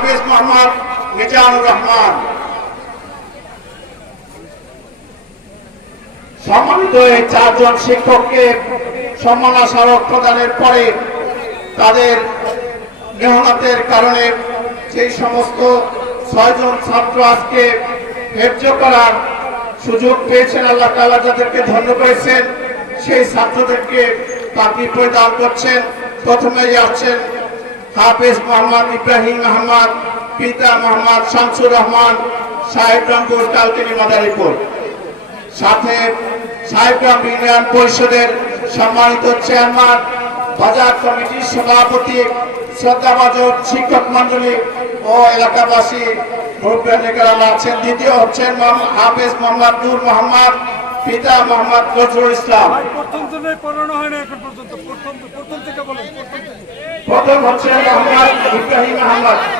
হাফেজ মোহাম্মদ মিজানুর রহমান। সম্মানিত এই চারজন শিক্ষককে সম্মাননা স্মারক প্রদানের পরে তাদের মেহনতের কারণে সেই সমস্ত 6 জন ছাত্র আজকে হেফজ করার সুযোগ পেয়েছেন, আল্লাহ তাআলা যাদেরকে ধন্য করেছেন সেই ছাত্রদেরকে পাগড়ি প্রদান করছেন। প্রথমেই আসছেন হাফেজ মোহাম্মদ ইব্রাহিম আহমদ, পিতা মোহাম্মদ শামসুর রহমান, সাহেবরামপুর কালকিনি মাদারীপুর। সাথে সাহেবরাম ইউনিয়ন পরিষদের সম্মানিত চেয়ারম্যান, বাজার কমিটির সভাপতি, শ্রদ্ধাভাজন শিক্ষক মন্ডলী ও এলাকাবাসী আছেন। দ্বিতীয় হচ্ছেন হাফেজ মোহাম্মদ নূর মোহাম্মদ, পিতা মোহাম্মদ নজরুল ইসলাম। প্রথম হচ্ছেন মোহাম্মদ ইব্রাহিম আহমদ।